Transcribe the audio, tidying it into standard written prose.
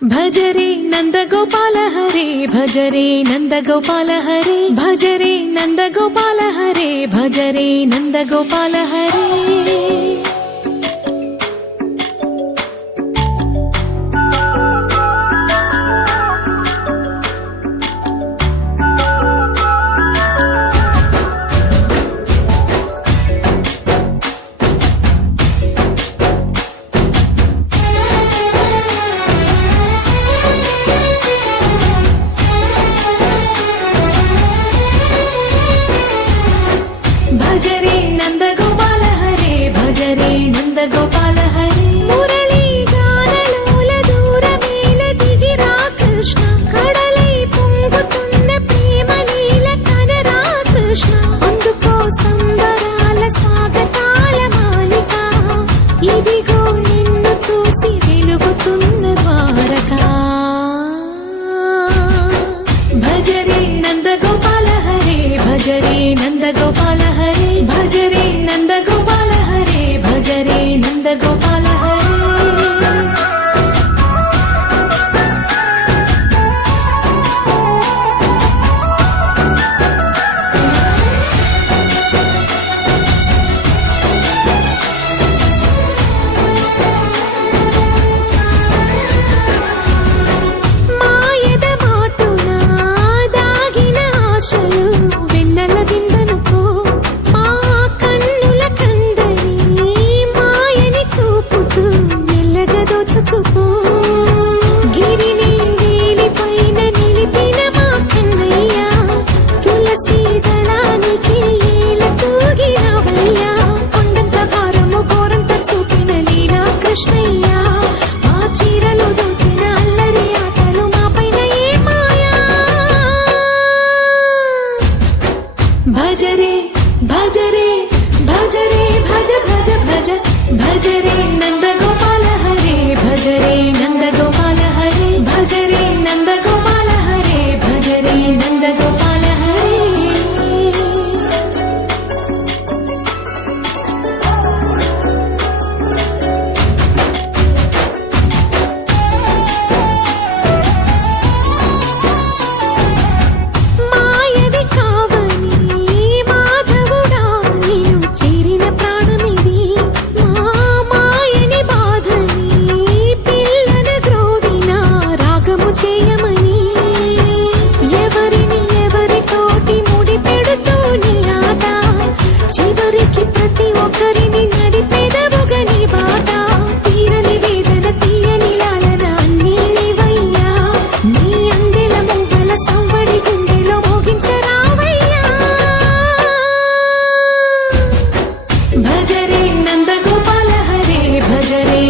భజరే నందగోపాల హరే భజరే నందగోపాల హరే భజరే నందగోపాల హరే భజరే నందగోపాల హరే భజరే నందగోపాల హరే భజరే నందగోపాల హరే మురళీ గానలోల దూరమేల దిగిరా కృష్ణ కడలై పొంగుతున్న ప్రేమ నీల కనరా కృష్ణ అందుకో సంబరాల స్వాగతాల మాలిక ఇదిగో నిన్ను చూసి వెలుగుతున్న ద్వారకా భజరే నందగోపాల హరే భజరే నందగోపాల హరే భజరే నందగోపాల హరే భజరే నందగోపాల హరే మాయద మాటున దాగిన ఆశలు వెన్నెల దిందనుకో మా కన్నుల కందని మాయని చూపుతూ మెల్లగా దోచుకుపో గిరిని వేలిపైన నిలిపిన మా కన్నయ్య తులసి దళానికి ఏల తూగినవయ్యా కొండంత భారము గోరంత చూపిన లీలా కృష్ణయ్య మా చీరలు దోచిన అల్లరి ఆటలు మా పైన ఏ మాయా భజరే భజరే భజరే భజ భజ భజ భజరే నందగోపాల హరే భజరే నందగోపాల హరే భజరే నందగోపాల హరే భజరే నందగోపాల హరే మాయవి కావని మాధవుడా నీవు చేరిన ప్రాణమిది మా మాయని బాధని పిల్లన గ్రోవిన రాగము చేయమని ఎవరిని ఎవరితోటి ముడి పెడుతూని ఆట చివరికి ప్రతి ఒక్కరిని నడిపెదవుగని బాట తీరని వేదన తీయని లాలన అన్నీ నీవయ్యా నీ అందెల మువ్వల సంవడి గుండెలో మోగించరావయ్యా భజరే నందగోపాల హరే భజరే